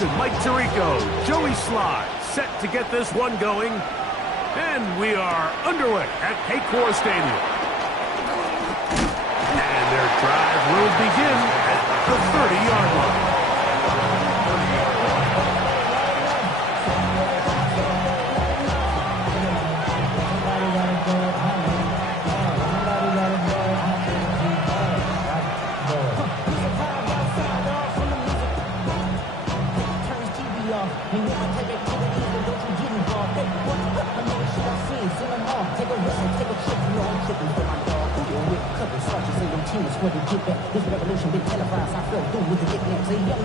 Wilson, Mike Tirico, Joey Sly set to get this one going. And we are underway at Paycor Stadium. And their drive will begin at the 30-yard line. This revolution been televised. I fell through with the nicknames. Hey, yo,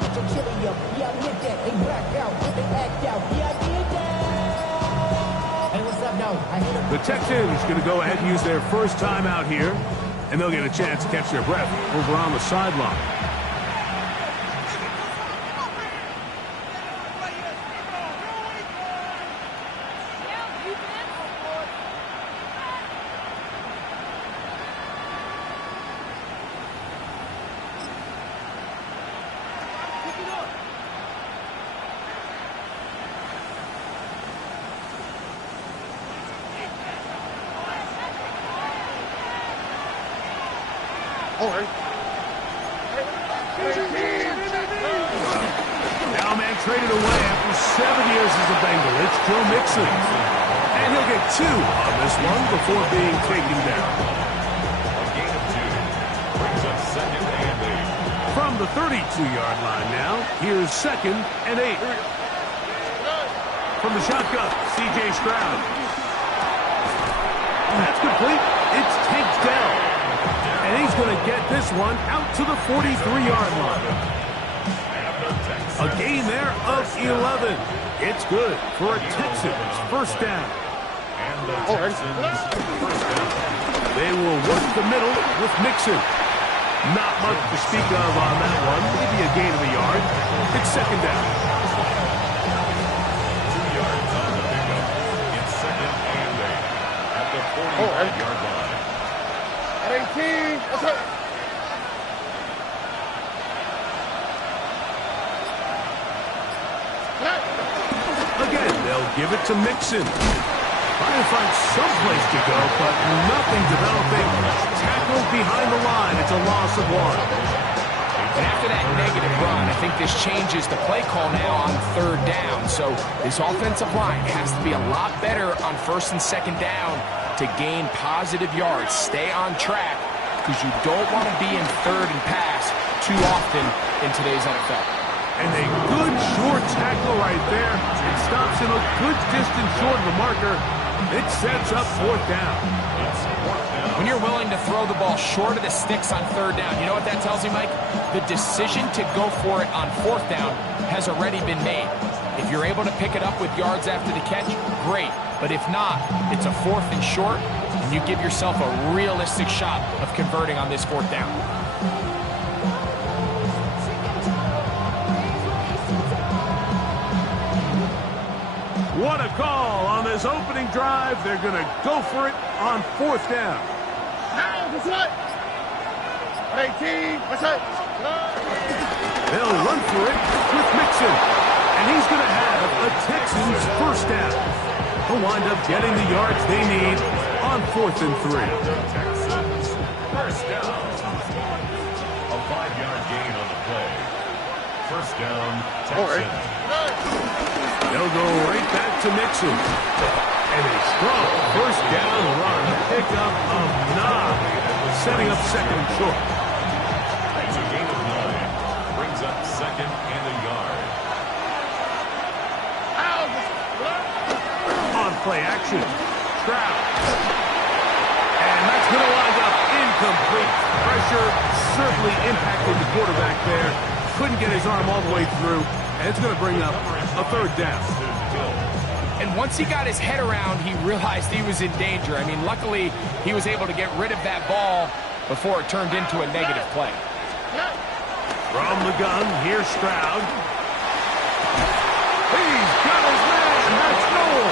get your chili up. Yeah, I did that. They black out. They act out. Yeah, I did that. Hey, what's up, though? The Texans going to go ahead and use their first time out here, and they'll get a chance to catch their breath over on the sideline. Now man traded away after 7 years as a Bengal. It's Joe Mixon. And he'll get 2 on this one before being taken down. A gain of 2 brings up 2nd and 8. From the 32-yard line now, here's 2nd and 8. From the shotgun, C.J. Stroud. That's complete. It's Tank Dell. And he's going to get this one out to the 43-yard line. A gain there of 11. It's good for a Texans first down. And the Texans first down. They will work the middle with Mixon. Not much to speak of on that one. Maybe a gain of a yard. It's 2nd down. 2 yards on the pickup. It's 2nd and 8 at the 45-yard line. 18. That's it. Again, they'll give it to Mixon. Trying to find some place to go, but nothing developing. Tackled behind the line. It's a loss of 1. And after that negative run, I think this changes the play call now on 3rd down. So this offensive line has to be a lot better on 1st and 2nd down to gain positive yards. Stay on track because you don't want to be in 3rd and pass too often in today's NFL. And a good short tackle right there. It stops him a good distance short of the marker. It sets up 4th down. When you're willing to throw the ball short of the sticks on 3rd down, you know what that tells me, Mike? The decision to go for it on 4th down has already been made. If you're able to pick it up with yards after the catch, great. But if not, it's a 4th and short, and you give yourself a realistic shot of converting on this 4th down. What a call on this opening drive. They're going to go for it on 4th down. That's it. 18. That's it. They'll run for it with Mixon. And he's going to have a Texans first down. They'll wind up getting the yards they need on 4th and 3. Texans first down. A 5-yard gain on the play. First down, Texans. They'll go right back to Mixon. And a strong first down run. A pickup of 9. Setting up 2nd and short. That's a gain of 9. Brings up 2nd and a yard. On play action. Stroud. And that's going to wind up incomplete. Pressure certainly impacted the quarterback there. Couldn't get his arm all the way through. And it's going to bring up a 3rd down. And once he got his head around, he realized he was in danger. I mean, luckily, he was able to get rid of that ball before it turned into a negative play. From the gun, here's Stroud. He's got his man. That's Noel.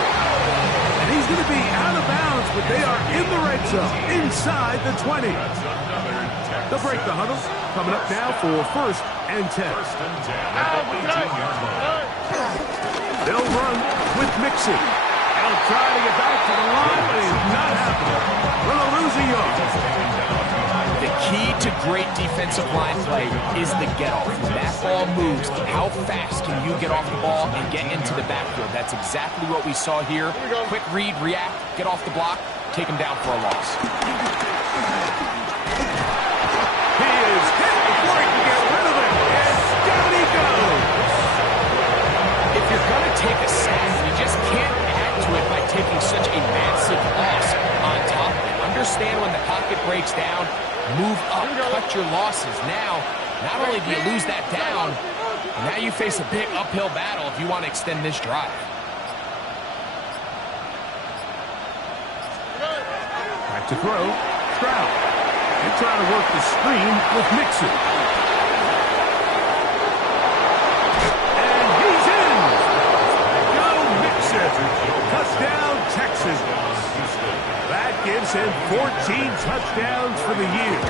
And he's going to be out of bounds, but they are in the red zone, inside the 20. That's another Texans They'll break the huddle. Coming up now for 1st and 10. First and 10 at the 18-yard line. They'll run with Mixon. They'll try to get back to the line, but it's not happening. Will lose a yard. The key to great defensive line play is the get-off. When that ball moves, how fast can you get off the ball and get into the backfield? That's exactly what we saw here. Quick read, react, get off the block, take him down for a loss. He is hit before he can get rid of it. And down he goes. If you're going to take a sack, you just can't add to it by taking such a massive loss on top of it. Understand when the pocket breaks down, move up, cut your losses. Now, not only do you lose that down, now you face a big uphill battle if you want to extend this drive. Back to throw. Stroud. They're trying to work the screen with Mixon. And he's in. Go Mixon. Touchdown, Texas. That gives him 14 touchdowns for the year.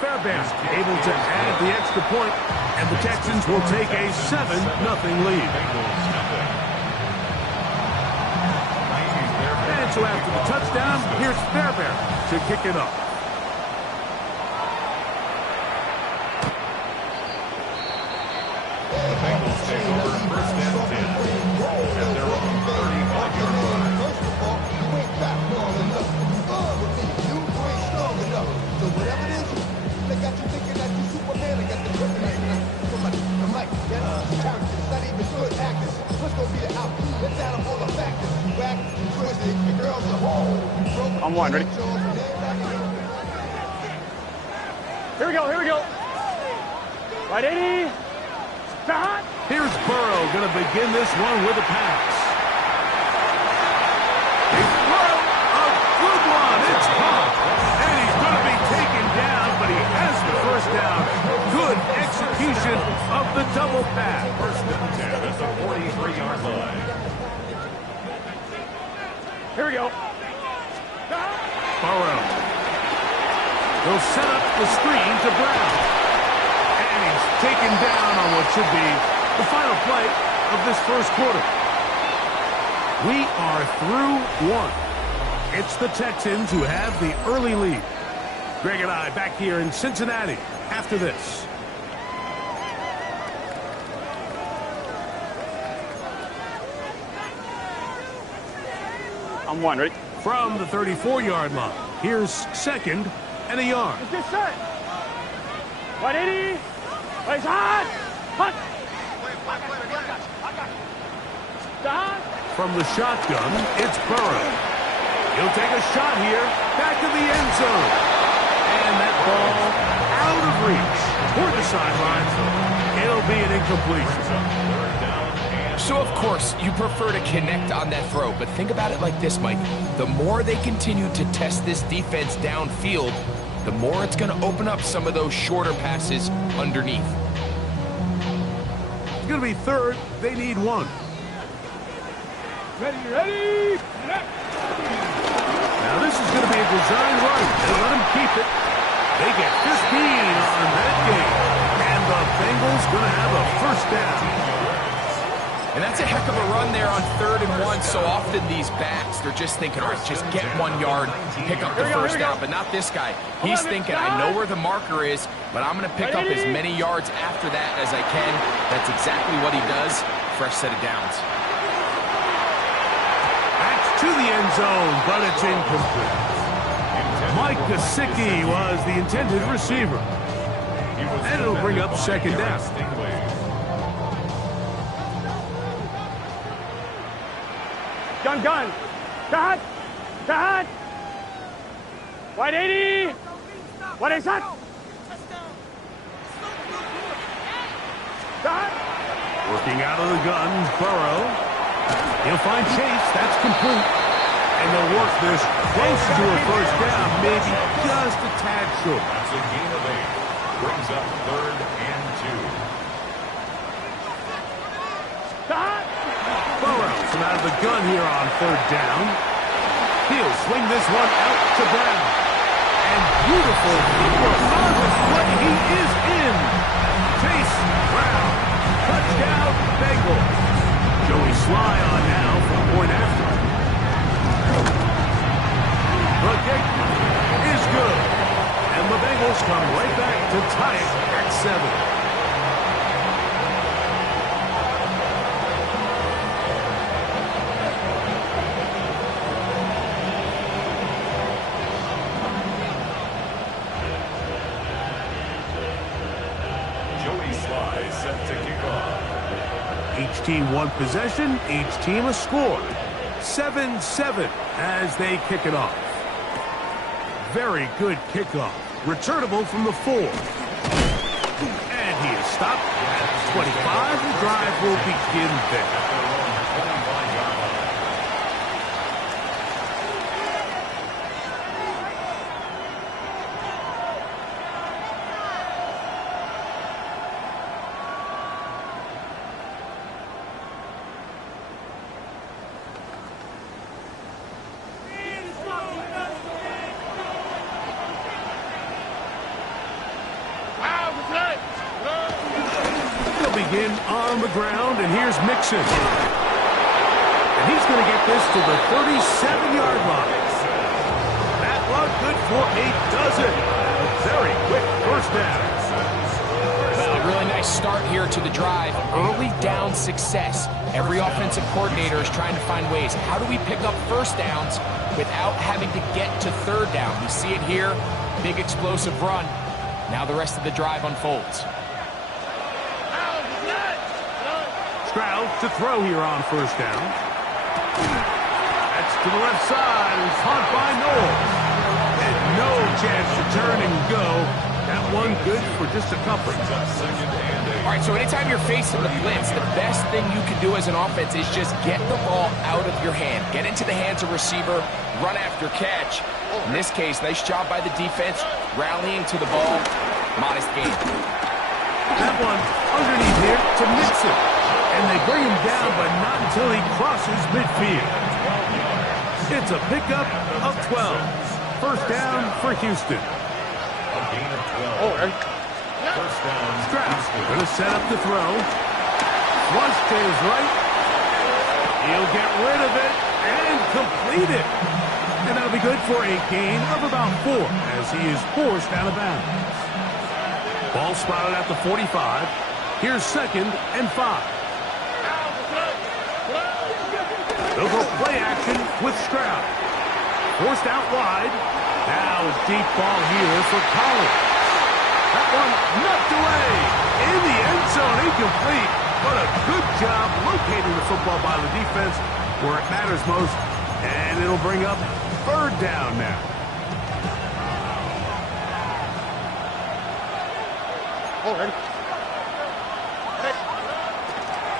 Fairbairn able to add the extra point, and the Texans will take a 7-0 lead. And so after the touchdown, here's Fairbairn to kick it off. The Bengals take over 1st and 10 at their own 35-yard line. First of all, you ain't back long enough. You ain't strong enough. So whatever it is, they got you thinking that you Superman. They got the kryptonite. I'm like, that's character. Not even good actors. What's gonna be the outcome? Let's add up all the factors. You whack, you twisted, your girl's a hole. You broke. I'm one, ready? Here we go, here we go. Right, 80. Start. Here's Burrow going to begin this one with a pass. A throw, a good one. It's caught. And he's going to be taken down, but he has the first down. Good execution of the double pass. 1st and 10 at the 43-yard line. Here we go. Burrow. He'll set up the screen to Brown. And he's taken down on what should be the final play of this first quarter. We are through one. It's the Texans who have the early lead. Greg and I back here in Cincinnati after this. I'm one, ready? From the 34-yard line, here's 2nd and a yard. Is this set? Right, 80. Right, hot. Hot. Start. From the shotgun, it's Burrow. He'll take a shot here, back to the end zone. And that ball out of reach toward the sideline. It'll be an incompletion. So, of course, you prefer to connect on that throw, but think about it like this, Mike. The more they continue to test this defense downfield, the more it's going to open up some of those shorter passes underneath. It's going to be 3rd. They need 1. Ready, ready. Now, this is going to be a design run. They'll let him keep it. They get 15 on that game. And the Bengals going to have a first down. And that's a heck of a run there on 3rd and 1. So often these backs, they're just thinking, all right, just get 1 yard, pick up the first down. But not this guy. He's thinking, I know where the marker is, but I'm going to pick up as many yards after that as I can. That's exactly what he does. Fresh set of downs. That's to the end zone, but it's incomplete. Mike Gesicki was the intended receiver. And it'll bring up 2nd down. Gun. Cut. White 80. What is that? Start. Working out of the gun, Burrow. He'll find Chase. That's complete. And they'll work this close to a first down, maybe just a tad short. That's a gain of 8. Brings up 3rd and 2. Start. Burrow from out of the gun here on 3rd down. He'll swing this one out to Brown. And beautiful footwork on display. He is in. Chase Brown. Touchdown, Bengals. Joey Sly on now for point after. The kick is good. And the Bengals come right back to tie it at 7. Each team one possession, each team a score. 7-7 as they kick it off. Very good kickoff. Returnable from the 4. And he is stopped at 25. The drive will begin there. Begin on the ground, and here's Mixon. And he's going to get this to the 37-yard line. That run good for a dozen. A very quick first down. Well, a really nice start here to the drive. Early down success. Every offensive coordinator is trying to find ways. How do we pick up first downs without having to get to third down? We see it here. Big explosive run. Now the rest of the drive unfolds. Stroud to throw here on first down. That's to the left side. Caught by Knowles. And no chance to turn and go. That one good for just a couple. All right, so anytime you're facing the blitz, the best thing you can do as an offense is just get the ball out of your hand. Get into the hands of receiver, run after catch. In this case, nice job by the defense, rallying to the ball. Modest gain. That one underneath here to Mixon. And they bring him down, but not until he crosses midfield. It's a pickup of 12. First down for Houston. A gain of 12. First down. Stroud going to set up the throw. Flush to his right. He'll get rid of it and complete it. And that'll be good for a gain of about 4 as he is forced out of bounds. Ball spotted at the 45. Here's 2nd and 5. They'll go play action with Stroud. Forced out wide. Now a deep ball here for Collins. That one knocked away. In the end zone, incomplete. But a good job locating the football by the defense where it matters most. And it'll bring up third down now.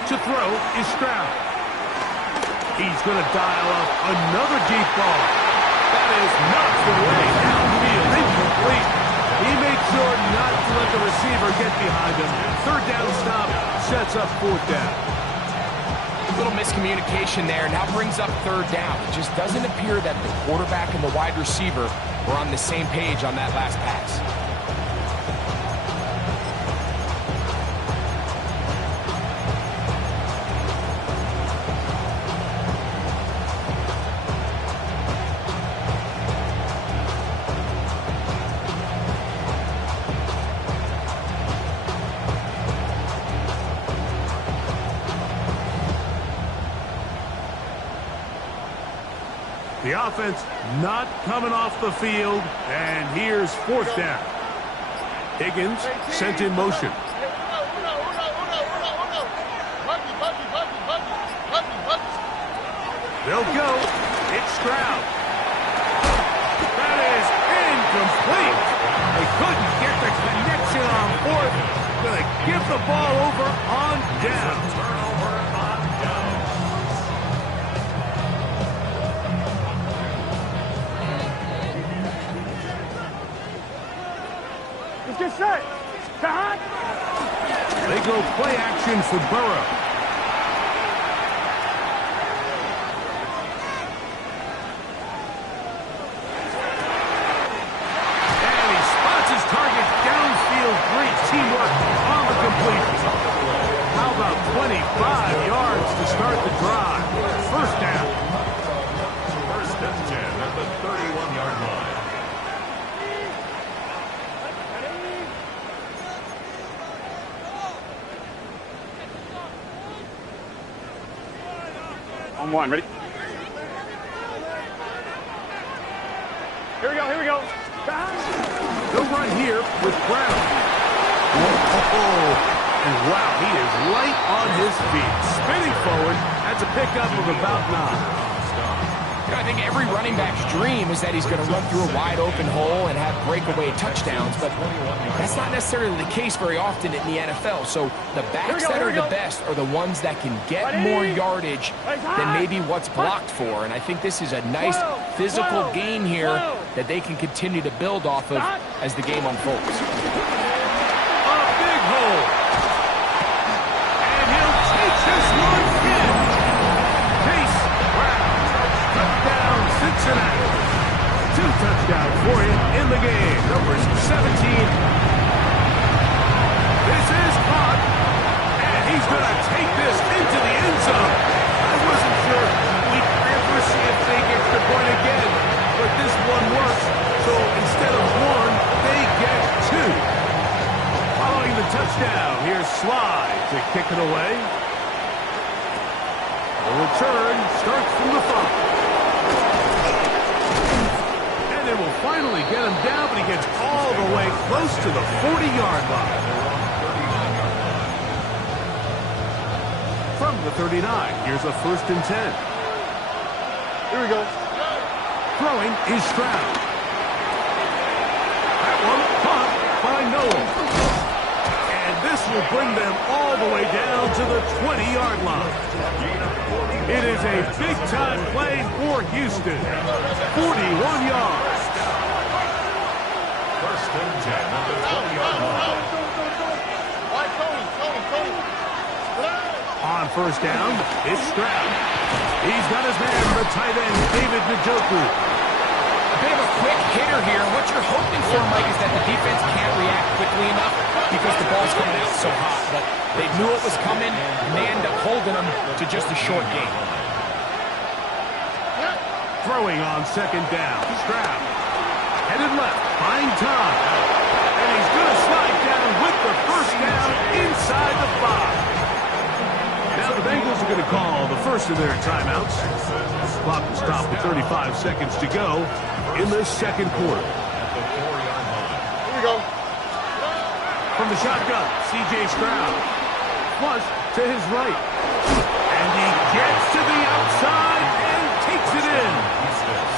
To throw is Stroud. He's going to dial up another deep ball. That is knocked away downfield, incomplete. He made sure not to let the receiver get behind him. Third down stop sets up 4th down. A little miscommunication there. Now brings up third down. It just doesn't appear that the quarterback and the wide receiver were on the same page on that last pass. The offense not coming off the field, and here's 4th down. Higgins sent in motion. They'll go. It's Stroud. That is incomplete. They couldn't get the connection on 4th. Going to give the ball over on down. Get set. They go play action for Burrow. On one, ready? Here we go, here we go. No run here with Brown. Oh, and wow, he is light on his feet. Spinning forward, that's a pickup of about 9. I think every running back's dream is that he's going to run through a wide open hole and have breakaway touchdowns, but that's not necessarily the case very often in the NFL. So the backs that are the best are the ones that can get more yardage than maybe what's blocked for. And I think this is a nice physical gain here that they can continue to build off of as the game unfolds. A big hole. And he'll take this one in. Chase Brown. Touchdown, Cincinnati. 2 touchdowns for him in the game. Numbers 17. This is caught. And he's going to take this into the end zone. I wasn't sure we'd ever see if they get the point again. But this one works. So instead of 1, they get 2. Following the touchdown, here's Sly to kick it away. The return starts from the 5. And they will finally get him down, but he gets all the way close to the 40-yard line. From the 39, here's a 1st and 10. Here we go. Throwing is Stroud. That one caught by Noel. And this will bring them all the way down to the 20-yard line. It is a big-time play for Houston. 41 yards. 1st and 10 at the 20-yard line. On 1st down, it's Stroud. He's got his man, the tight end, David Njoku. A bit of a quick hitter here. What you're hoping for, Mike, is that the defense can't react quickly enough because the ball's coming out so hot. But they knew it was coming, and they end up holding them to just a short gain. Throwing on 2nd down, Stroud. Headed left, buying time. And he's going to slide down with the 1st down inside the 5. Now the Bengals are going to call the first of their timeouts. Clock will stop with 35 seconds to go in the 2nd quarter. Here we go. From the shotgun, C.J. Stroud. Flush to his right. And he gets to the outside and takes it in.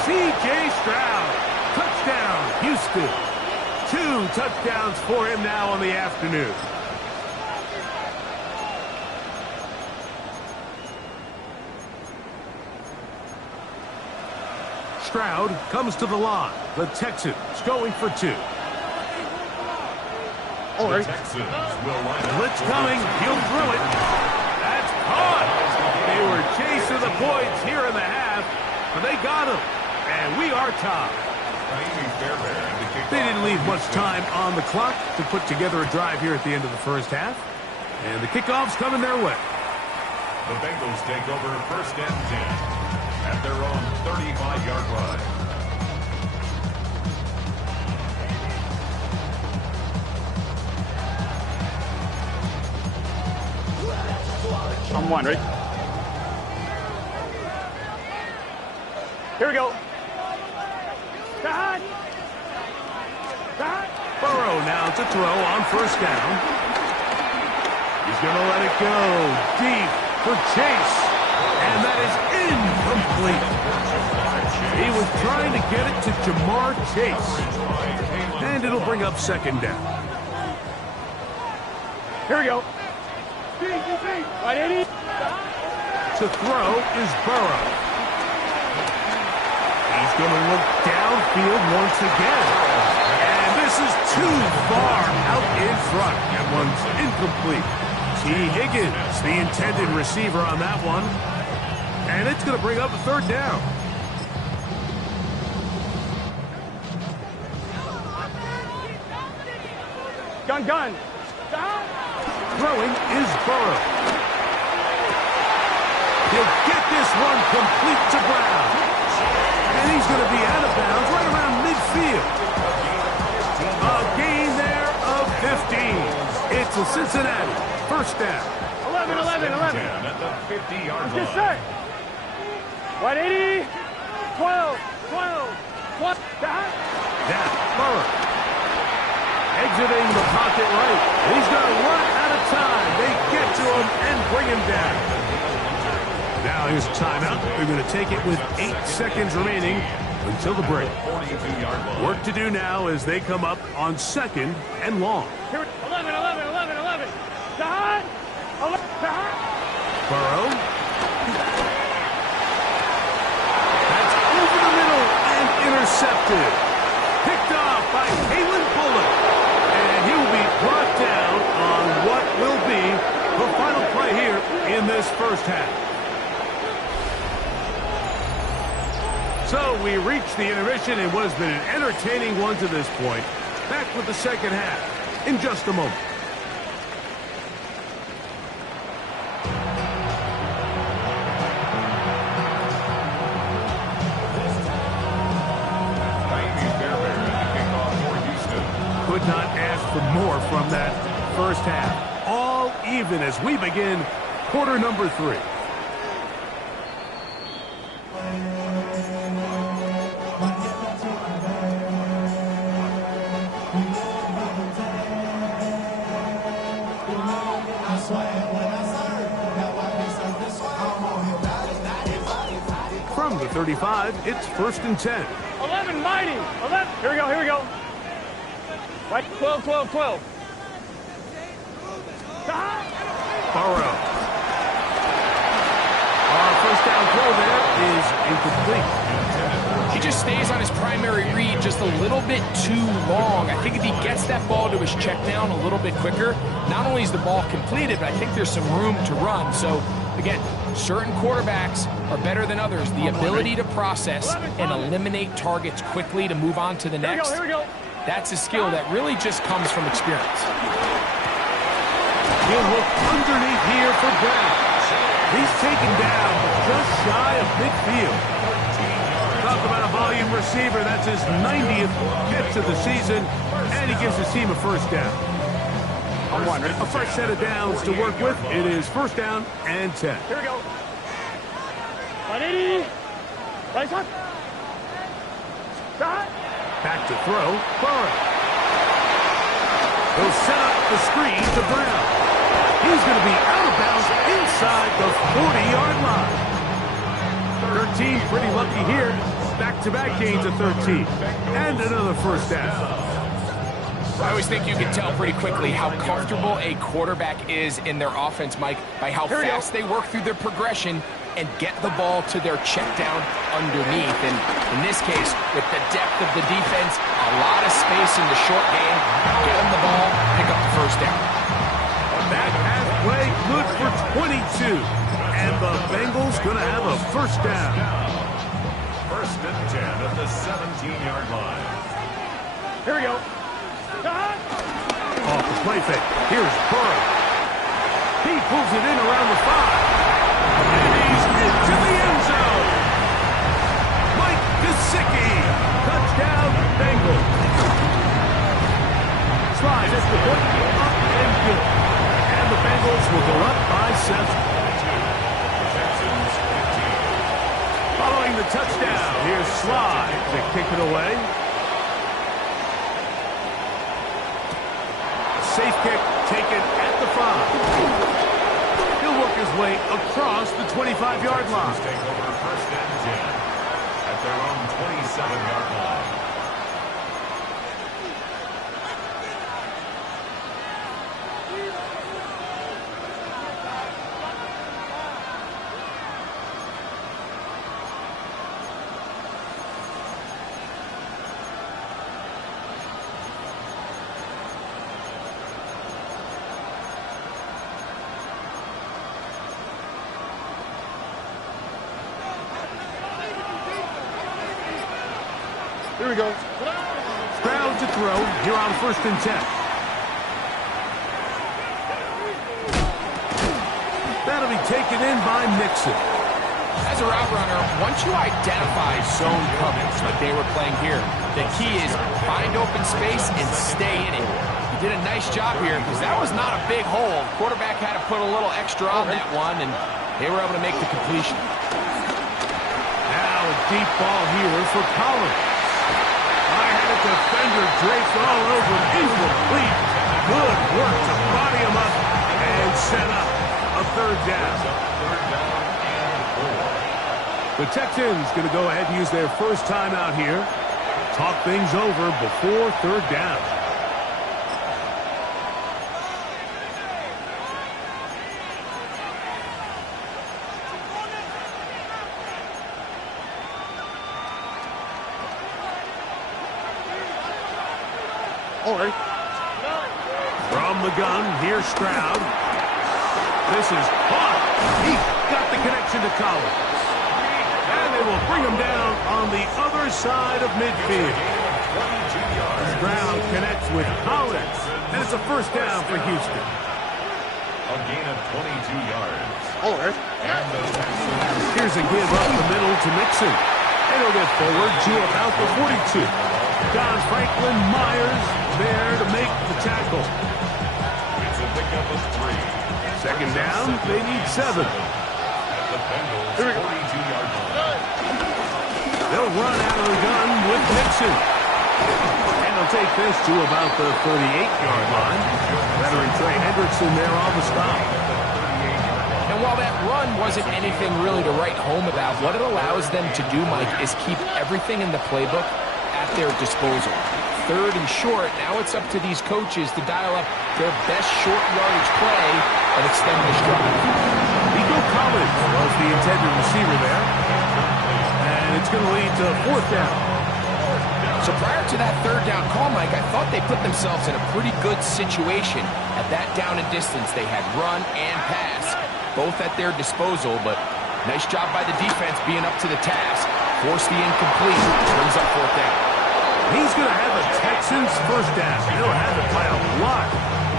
C.J. Stroud. Touchdown, Houston. 2 touchdowns for him now on the afternoon. Stroud comes to the line. The Texans going for 2. The Texans will line up. Blitz coming. He'll throw it. That's caught. They were chasing the points here in the half, but they got him. And we are tied. They didn't leave much time on the clock to put together a drive here at the end of the 1st half. And the kickoff's coming their way. The Bengals take over 1st and 10. At their own 35-yard line. On 1, ready? Here we go. Burrow now to throw on 1st down. He's going to let it go deep for Chase. And that is incomplete. He was trying to get it to Jamar Chase. And it'll bring up 2nd down. Here we go. Right, 80. To throw is Burrow. He's going to look downfield once again. And this is too far out in front. That one's incomplete. T. Higgins, the intended receiver on that one. And it's going to bring up a 3rd down. Gun. Throwing is Burrow. He'll get this one complete to Brown. And he's going to be out of bounds right around midfield. A gain there of 15. It's a Cincinnati 1st down. 11. At the 50-yard line. Right 80, 12, 12, 12. Now, Burrow. Exiting the pocket right. He's going to run out of time. They get to him and bring him down. Now here's a timeout. They're going to take it with 8 seconds remaining until the break. Work to do now as they come up on 2nd and long. 11, 11, 11, 11. Dahan! 11, Dahan! Burrow. That's over the middle and intercepted. Picked off by Kalen Bullock. And he will be brought down on what will be the final play here in this first half. So we reach the intermission in what has been an entertaining one to this point. Back with the second half in just a moment. Could not ask for more from that first half. All even as we begin quarter number 3. From the 35, it's 1st and 10. 11, mighty. 11. Here we go, here we go. Right, 12, 12, 12. Burrow. Our first down throw there is incomplete. He just stays on his primary read just a little bit too long. I think if he gets that ball to his check down a little bit quicker, not only is the ball completed, but I think there's some room to run. So, again, certain quarterbacks are better than others. The ability to process and eliminate targets quickly to move on to the next, Here we go. that's a skill that really just comes from experience. He'll look underneath here for Brown. He's taken down just shy of midfield. Talk about a volume receiver. That's his 90th catch of the season, and he gives his team a first down. A fresh set of downs to work with. It is 1st down and 10. Here we go. 180. Right shot. Back to throw. Burrow. He'll set up the screen to Brown. He's going to be out of bounds inside the 40-yard line. 13, pretty lucky here. Back-to-back gains of 13. And another first down. I always think you can tell pretty quickly how comfortable a quarterback is in their offense, Mike, by how fast they work through their progression and get the ball to their check down underneath. And in this case, with the depth of the defense, a lot of space in the short game, get them the ball, pick up the first down. Back halfway, good for 22. And the Bengals going to have a first down. 1st and 10 at the 17-yard line. Here we go. Off the play fake. Here's Burrow. He pulls it in around the 5. And he's into the end zone. Mike Gesicki. Touchdown, Bengals. Slide at the point. Up and good. And the Bengals will go up by 7. Texans 15. Following the touchdown, here's Slide to kick it away. Safe kick taken at the 5. He'll work his way across the 25-yard line. Take over 1st and 10 at their own 27-yard line. Here we go. Stroud to throw here on 1st and 10. That'll be taken in by Mixon. As a route runner, once you identify zone coverage like they were playing here, the key is find open space and stay in it. He did a nice job here because that was not a big hole. Quarterback had to put a little extra on that one, and they were able to make the completion. deep ball here for Collins. I had a defender draped all over him. Incomplete. Good work to body him up and set up a third down. The Texans going to go ahead and use their first timeout here. Talk things over before third down. From the gun, here's Stroud. This is caught. He got the connection to Collins. And they will bring him down on the other side of midfield. Stroud connects with Collins. And it's a first down for Houston. A gain of 22 yards. Here's a give up the middle to Mixon. And he'll get forward to about the 42. Don Franklin Myers there to make the tackle. It's a pickup of 3. Second down, they need 7. At the Bengals' 42-yard line. They'll run out of the gun with Mixon. And they'll take this to about the 38-yard line. Veteran Trey Hendrickson there on the stop. And while that run wasn't anything really to write home about, what it allows them to do, Mike, is keep everything in the playbook at their disposal. Third and short, now it's up to these coaches to dial up their best short yardage play and extend this drive. Nico Collins was the intended receiver there. And it's going to lead to fourth down. So prior to that third down call, Mike, I thought they put themselves in a pretty good situation. At that down and distance, they had run and pass, both at their disposal, but nice job by the defense being up to the task. Force the incomplete, brings up fourth down. He's going to have a Texans first down. He'll have it by a lot.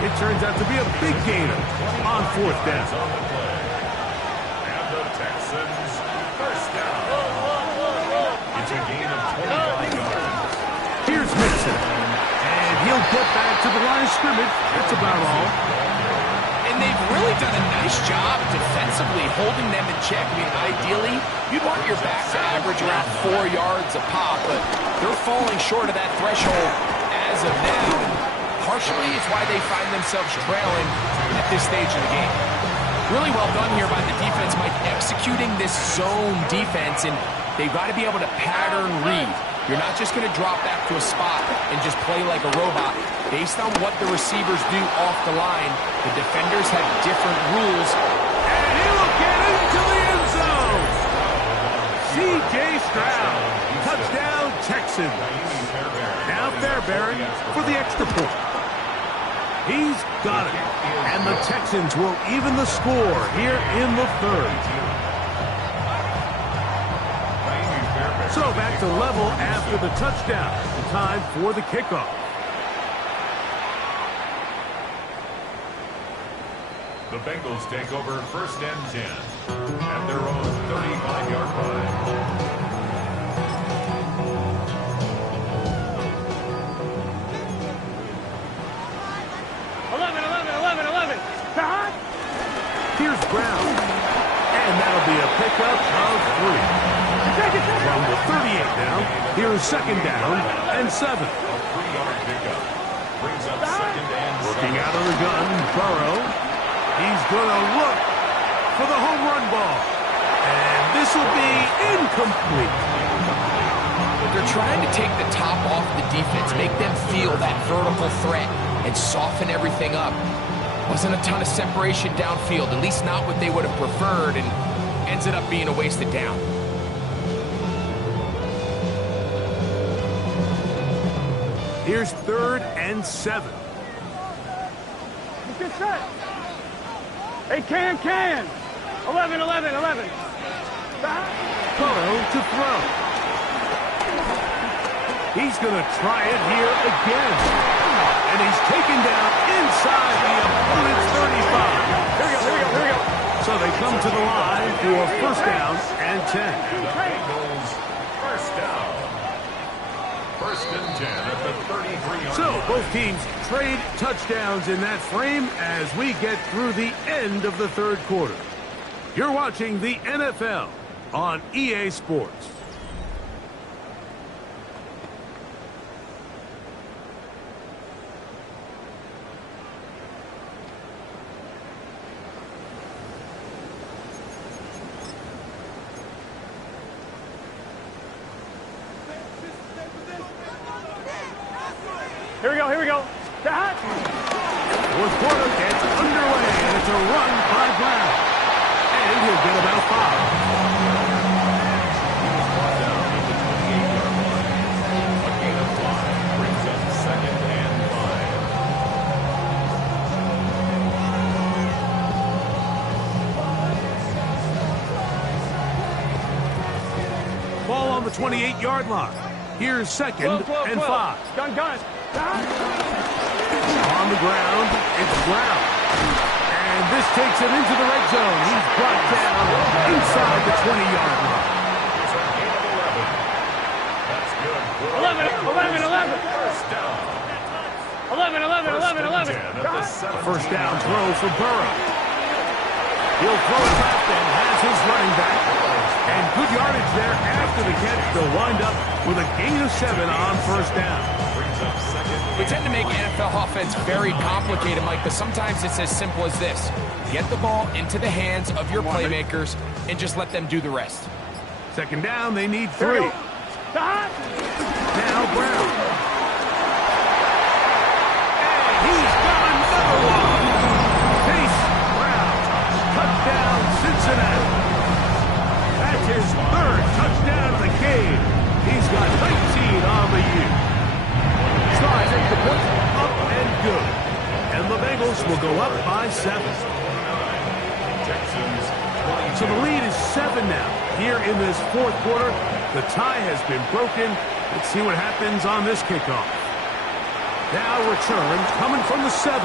It turns out to be a big gainer on fourth down. And the Texans first down. It's a gain of 25 yards. Here's Mixon. And he'll get back to the line of scrimmage. That's about all. And they've really done a nice job defensively holding them in check. I mean, ideally, you'd want your back to average around 4 yards a pop, but they're falling short of that threshold as of now. Partially, it's why they find themselves trailing at this stage of the game. Really well done here by the defense, Mike, executing this zone defense, and they've got to be able to pattern read. You're not just going to drop back to a spot and just play like a robot. Based on what the receivers do off the line, the defenders have different rules. And he'll get into the end zone. C.J. Stroud. Touchdown, Texans. Now Fairbairn for the extra point. He's got it. And the Texans will even the score here in the third. So back to level after the touchdown. The time for the kickoff. The Bengals take over first and 10 at their own 35-yard line. 11. Here's Brown. And that'll be a pickup of 3. From the 38 now, here's second down and 7. A 3-yard pickup brings up second and 7. Looking out of the gun, Burrow. He's going to look for the home run ball. And this will be incomplete. They're trying to take the top off the defense, make them feel that vertical threat, and soften everything up. Wasn't a ton of separation downfield, at least not what they would have preferred, and ends it up being a wasted down. Here's third and 7. Get set. Hey, can. 11. Burrow to throw. He's going to try it here again. And he's taken down inside the opponent's 35. Here we go. So they come to the line for first down and 10. And the Bengals first down. First and 10 at the 33-yard So line. both teams trade touchdowns in that frame as we get through the end of the third quarter. You're watching the NFL on EA Sports. Fourth quarter gets underway, and it's a run by Brown. And he'll get about 5. Ball on the 28-yard line. Here's second and 5. Gun. On the ground, it's Brown. And this takes it into the red zone. He's brought down inside the 20-yard line. It's a gain of 11. That's good. 11. First down. 11. A first down throw for Burrow. He'll throw it left and has his running back. And good yardage there after the catch. They'll wind up with a gain of 7 on first down. We tend to make NFL offense very complicated, Mike, but sometimes it's as simple as this. Get the ball into the hands of your playmakers and just let them do the rest. Second down, they need 3. Now Brown. And he's got another one. Chase Brown. Touchdown, Cincinnati. That's his 3rd touchdown of the game. He's got 19 on the year. Tries it to put up and good. And the Bengals will go up by 7. So the lead is 7 now. Here in this fourth quarter, the tie has been broken. Let's see what happens on this kickoff. Now return coming from the 7.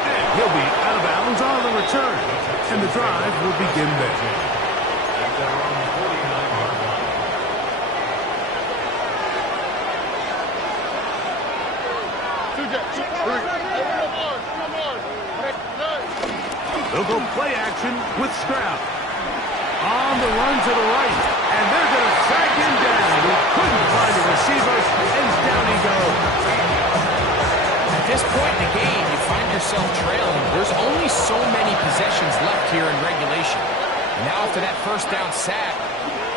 And he'll be out of bounds on the return. And the drive will begin there. They'll go play action with Stroud. On the run to the right. And they're going to sack him down. He couldn't find a receiver, and down he goes. At this point in the game, you find yourself trailing. There's only so many possessions left here in regulation. And now after that first down sack,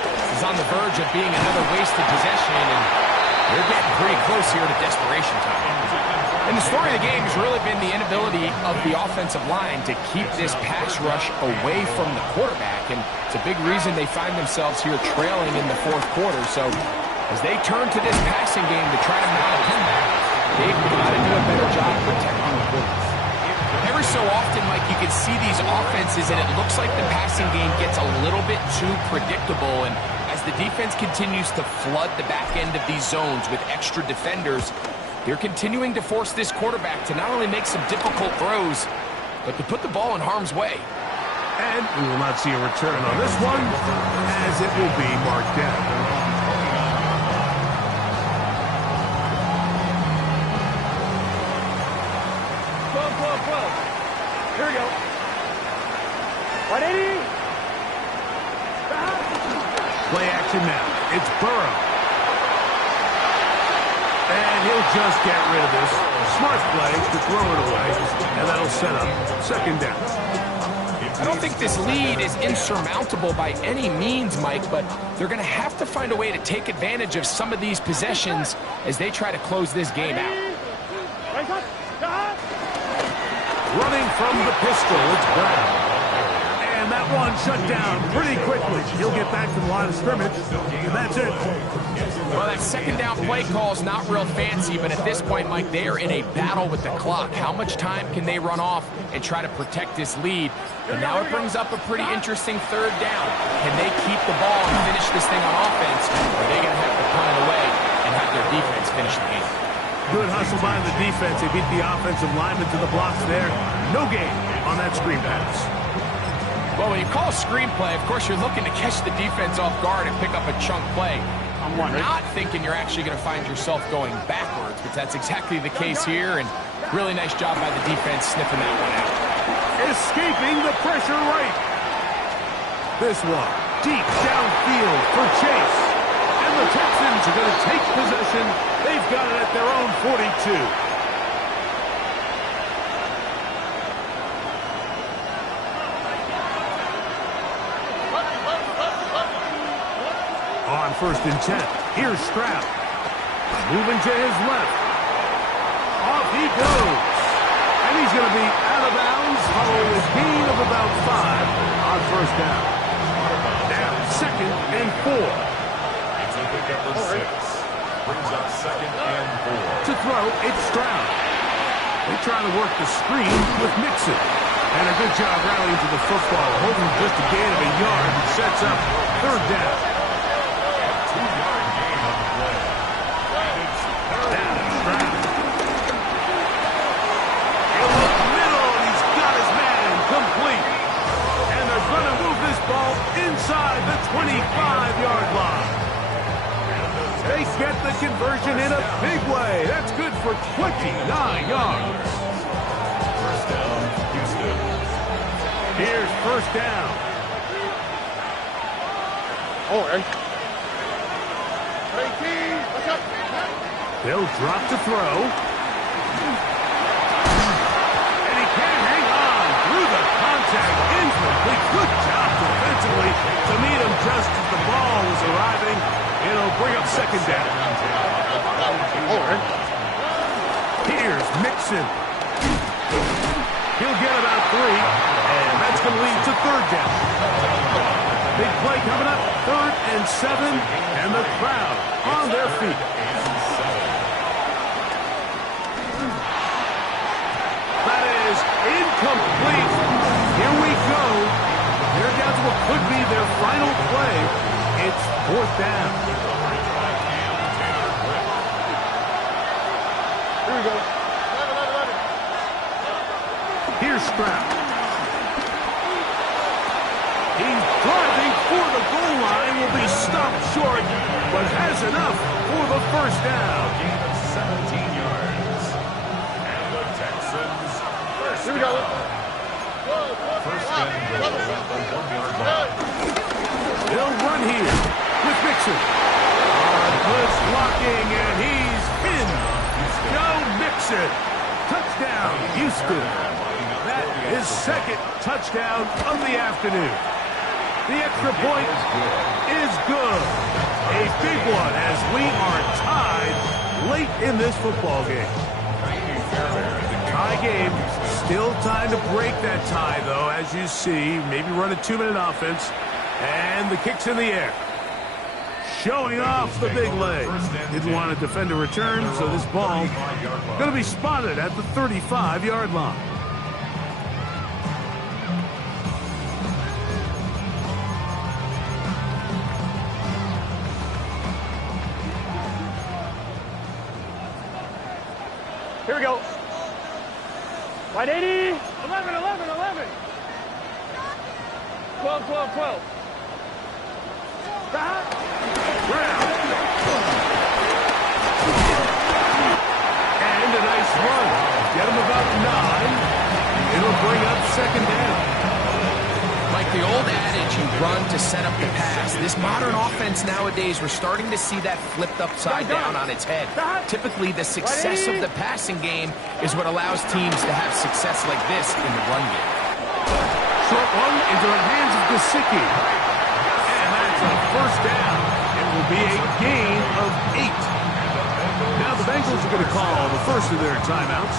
this is on the verge of being another wasted possession, and they're getting pretty close here to desperation time. And the story of the game has really been the inability of the offensive line to keep this pass rush away from the quarterback. And it's a big reason they find themselves here trailing in the fourth quarter. So as they turn to this passing game to try to mount a comeback, they've got to do a better job protecting the quarterback. Every so often, Mike, you can see these offenses, and it looks like the passing game gets a little bit too predictable. And as the defense continues to flood the back end of these zones with extra defenders, they're continuing to force this quarterback to not only make some difficult throws, but to put the ball in harm's way. And we will not see a return on this one, as it will be marked down. Here we go. 180. Play action now. It's Burrow. And he'll just get rid of this. Smart play to throw it away, and that'll set up second down. I don't think this lead is insurmountable by any means, Mike, but they're going to have to find a way to take advantage of some of these possessions as they try to close this game out. Running from the pistol, it's Brown. And that one shut down pretty quickly. He'll get back to the line of scrimmage, and that's it. Well, that second down play call is not real fancy, but at this point, Mike, they are in a battle with the clock. How much time can they run off and try to protect this lead? And now it brings up a pretty interesting third down. Can they keep the ball and finish this thing on offense, or are they going to have to punt it away and have their defense finish the game? Good hustle by the defense. They beat the offensive lineman to the blocks there. No gain on that screen pass. Well, when you call a screen play, of course, you're looking to catch the defense off guard and pick up a chunk play. You're not thinking you're actually going to find yourself going backwards, but that's exactly the case here, and really nice job by the defense sniffing that one out. Escaping the pressure right. This one, deep downfield for Chase. And the Texans are going to take possession. They've got it at their own 42. On 1st and 10, here's Stroud. Moving to his left. That'll be out of bounds, following a gain of about 5 on first down. Now, 2nd and 4. It's a pick up of 6. Brings up 2nd and 4. To throw, it's Stroud. They try to work the screen with Mixon. And a good job rallying to the football, holding just a gain of a yard and sets up 3rd down. 2-yard gain on the play. And it's Down to Stroud. In the middle, and he's got his man complete. And they're going to move this ball inside the 25-yard line. They get the conversion in a big way. That's good for 29 yards. first down, Houston. Here's 1st down. They'll drop to throw. And he can't hang on through the contact. Incomplete. Good job defensively to meet him just as the ball was arriving. It'll bring up 2nd down. Here's Mixon. He'll get about 3, and that's going to lead to 3rd down. Big play coming up, 3rd and 7, and the crowd on their feet. That is incomplete. Here we go. They're down to what could be their final play. It's 4th down. Here we go. Here's Stroud. He's driving for the goal line, will be stopped short, but has enough for the 1st down. Gain of 17 yards. And the Texans. Here we go. First and goal at the 1-yard line. They'll run here with Mixon. Good blocking, and he's in. Joe Mixon. Touchdown, Houston. That is 2nd touchdown of the afternoon. The extra point is good. A big one as we are tied late in this football game. Tie game. Still time to break that tie, though, as you see. Maybe run a 2-minute offense. And the kick's in the air. Showing off the big leg. Didn't want to defend a return, so this ball going to be spotted at the 35-yard line. Here we go. 180. 11, 11, 11. 12, 12, 12. Brown. And a nice run. Get him about 9. It'll bring up 2nd down. Like the old adage, you run to set up the pass. This modern offense nowadays, we're starting to see that flipped upside down on its head. Typically, the success of the passing game is what allows teams to have success like this in the run game. Short one into the hands of Gesicki. And that's a 1st down. It will be a gain of 8. Now the Bengals are going to call the first of their timeouts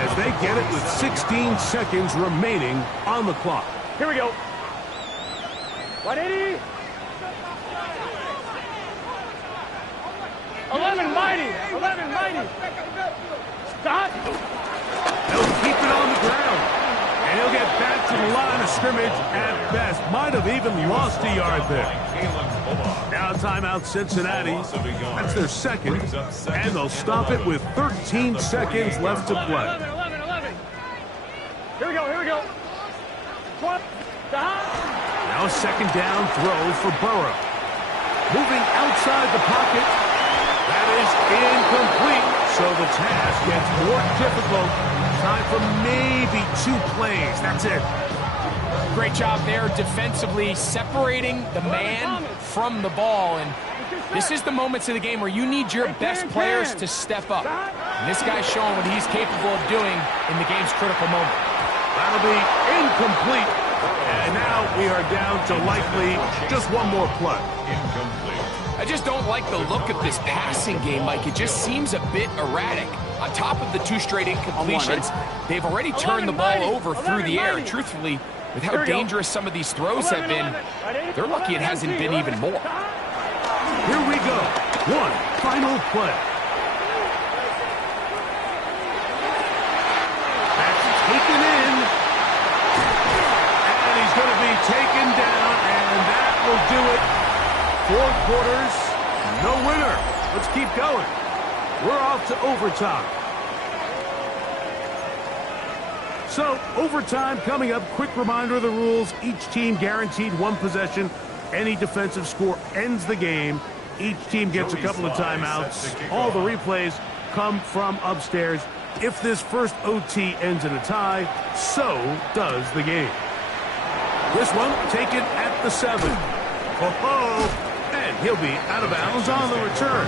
as they get it with 16 seconds remaining on the clock. Here we go. 180. 11 mighty. 11 mighty. Stop. They'll keep it on the ground. And he'll get back to the line of scrimmage at best. Might have even lost a yard there. Now timeout Cincinnati. That's their 2nd. And they'll stop it with 13 seconds left to play. 11, 11, 11. Here we go. Here we go. 12. Now a 2nd down throw for Burrow. Moving outside the pocket. That is incomplete. So the task gets more difficult. Time for maybe 2 plays. That's it. Great job there defensively, separating the man from the ball. And this is the moments of the game where you need your best players to step up. And this guy's showing what he's capable of doing in the game's critical moment. That'll be incomplete. And now we are down to likely just 1 more play. Incomplete. I just don't like the look of this passing game, Mike. It just seems a bit erratic. On top of the 2 straight incompletions, they've already turned the ball over through the air. Truthfully, with how dangerous some of these throws have been, they're lucky it hasn't been even more. Here we go. One final play. That's taken in. And he's going to be taken down, and that will do it. 4 quarters, no winner. Let's keep going. We're off to overtime. So, overtime coming up. Quick reminder of the rules. Each team guaranteed 1 possession. Any defensive score ends the game. Each team gets a couple of timeouts. All the replays come from upstairs. If this first OT ends in a tie, so does the game. This one taken at the 7. Ho-ho! And he'll be out of bounds on the return.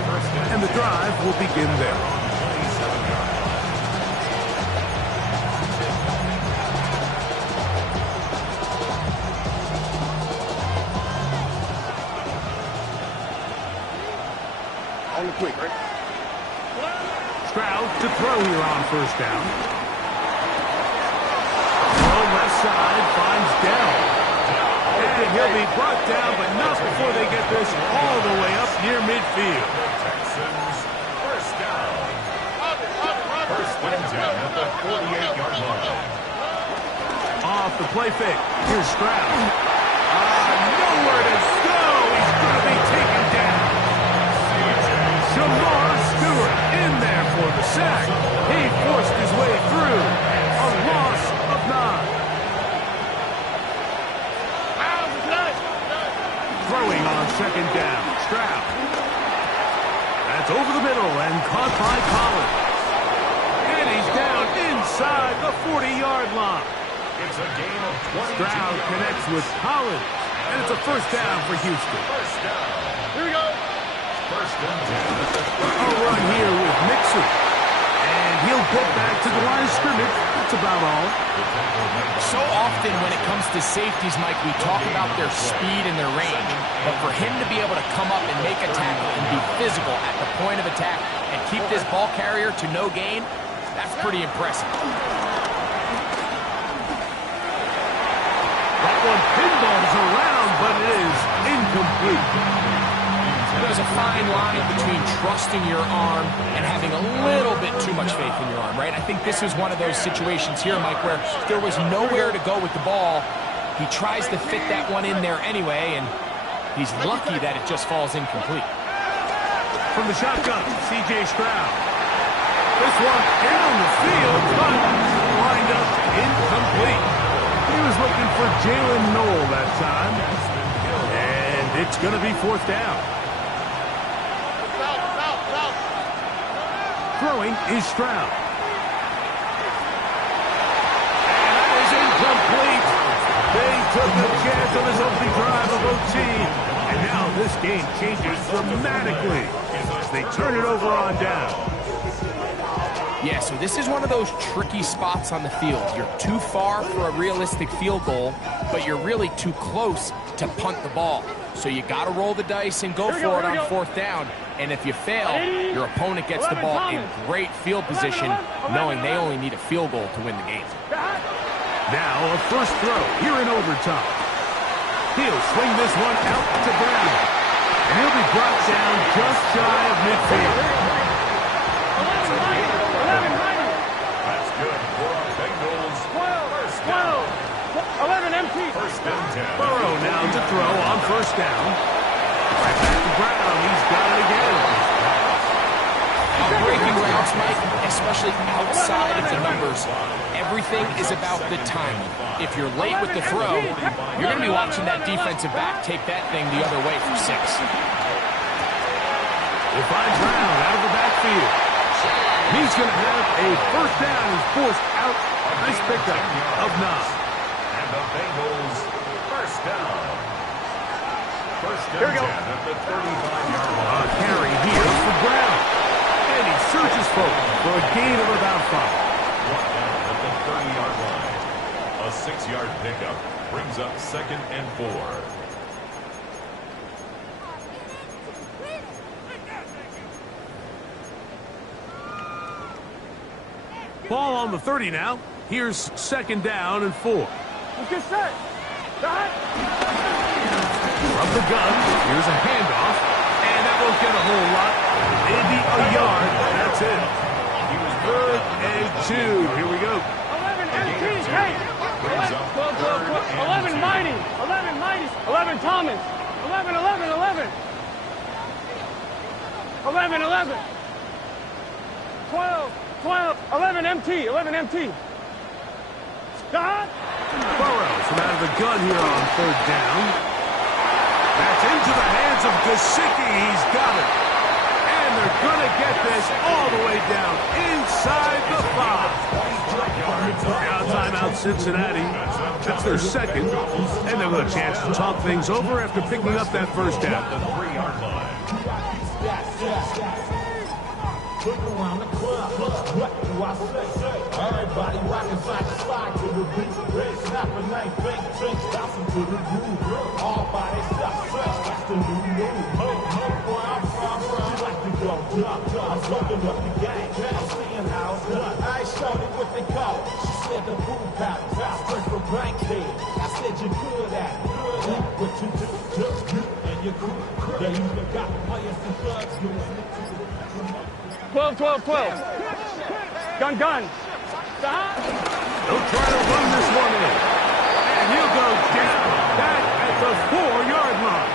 And the drive will begin there. On the quick, right? Stroud to throw here on first down. Throw left side, finds Dell. And he'll be brought down, but not before they get this all the way up near midfield. Texans first down. First and 10 at the 48-yard line. Off the play fake. Here's Stroud. Nowhere to go. He's going to be taken down. Jamar Stewart in there for the sack. He forced his way through. A loss of 9. Throwing on second down. Stroud. That's over the middle and caught by Collins. And he's down inside the 40-yard line. It's a game of 22 Stroud connects with Collins. And it's a first down for Houston. First down. Here we go. First and 10 at the A run here with Mixon. And he'll get back to the line of scrimmage. That's about all. So often when it comes to safeties, Mike, we talk about their speed and their range. But for him to be able to come up and make a tackle and be physical at the point of attack and keep this ball carrier to no gain, that's pretty impressive. That one pinballs around, but it is incomplete. There's a fine line between trusting your arm and having a little bit too much faith in your arm, right? I think this is one of those situations here, Mike, where there was nowhere to go with the ball. He tries to fit that one in there anyway, and he's lucky that it just falls incomplete. From the shotgun, C.J. Stroud. This one down the field, but lined up incomplete. He was looking for Jalen Noel that time. And it's going to be 4th down. Throwing is Stroud. And that is incomplete. They took a chance on his opening drive of OT. And now this game changes dramatically as they turn it over on down. Yeah, so this is one of those tricky spots on the field. You're too far for a realistic field goal, but you're really too close to punt the ball. So you got to roll the dice and go for it on 4th down. And if you fail, your opponent gets the ball in great field position, knowing they only need a field goal to win the game. Now a first throw here in overtime. He'll swing this one out to Brown. And he'll be brought down just shy of midfield. That's good for Bengals. First down. 11 empty. First and 10. Burrow now to throw on first down. Right back to Brown. He's got it again. Breaking routes, Mike, especially outside of the numbers, everything is about the timing. If you're late with the throw, you're going to be watching that defensive back take that thing the other way for 6. We'll find Brown out of the backfield. He's going to have a first down. He's forced out. Nice pickup of 9. And the Bengals first down. First and 10 at the 35-yard line. A carry here for Brown. And he searches forward for a gain of about 5. 1 down at the 30-yard line. A 6-yard pickup brings up 2nd and 4. Ball on the 30 now. Here's 2nd down and 4. Let's get set. Start. From the gun, here's a handoff, and that won't get a whole lot. Maybe a yard. That's it. 3rd and 2. Here we go. 11 MT. Hey. 11 Mighty. 11 Mighty. 11 Thomas. 11, 11, 11. 11, 11. 12, 12. 11 MT. 11 MT. Start. Burrows from out of the gun here on 3rd down. That's into the hands of Gesicki. He's got it. And they're going to get this all the way down inside the 5. Now timeout Cincinnati. That's their 2nd. And they'll have a chance to talk things over after picking up that 1st down. The 3-yard line. Look around the club, what do I say? Everybody rockin' side to side to the beat. Red snapping, night fake, drink, bouncing to the groove. All by themselves, fresh, that's the new move. Where I'm from, you like to go jump. I'm fucking up the game, I'm seeing how it's done. I ain't showed it what they call it. She said the boom palace, I straight from Bankhead. I said you're good at it. What you do, just you and your crew. Yeah, you even got players and thugs, you listen to it. 12, 12, 12. Gun, gun. Stop. They'll try to run this one in. And he'll go down back at the 4-yard line.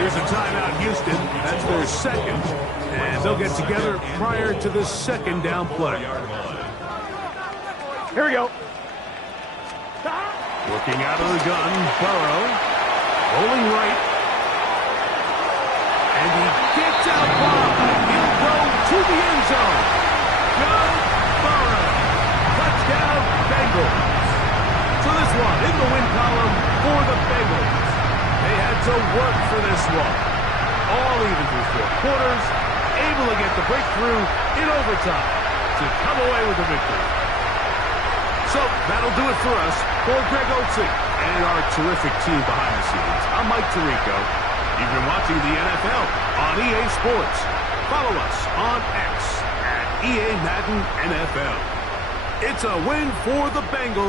Here's a timeout, Houston. That's their 2nd. And they'll get together prior to the 2nd down play. Here we go. Stop. Working out of the gun, Burrow. Rolling right. And he gets out wide. He'll go to the end zone. Joe Burrow. Touchdown, Bengals. So this one in the win column for the Bengals. They had to work for this one. All even through 4 quarters. Able to get the breakthrough in overtime to come away with the victory. So that'll do it for us. For Greg Olsen and our terrific team behind the scenes, I'm Mike Tirico. You've been watching the NFL on EA Sports. Follow us on X at EA Madden NFL. It's a win for the Bengals.